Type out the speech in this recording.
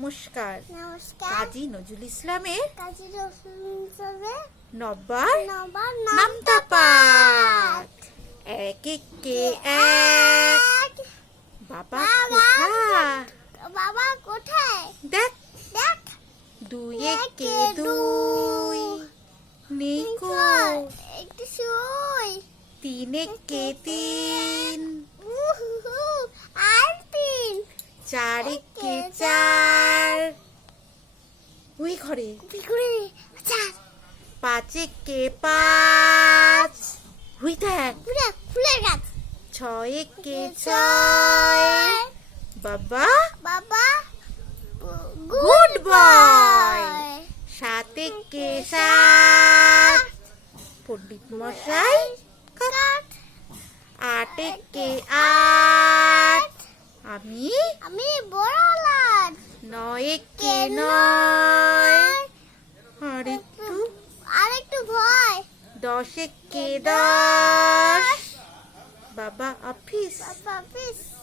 নমস্কার। নমস্কার। কাজী নজরুল ইসলামের নব্বার নামতা পাঠ। এক একে এক। বাবা কোথায়? বাবা কোথায়? দেখ দেখ। দুই একে দুই। নিকো একটু শুই। তিন একে তিন। আর তিন। চার একে চার। ওই ঘরে বিগুড়ি চার। পাঁচ একে পাঁচ। ওই দেখ ফুলের গাছ। ছয় একে ছয়। বাবা বাবা গুড বয়। সাত একে সাত। পণ্ডিত মশাই কাঠ। আট একে আট। আমি বড় লাট। নয় একে নয়। আর একটু আর একটু ভয়। দশ একে দশ। বাবা অফিস বাবা অফিস।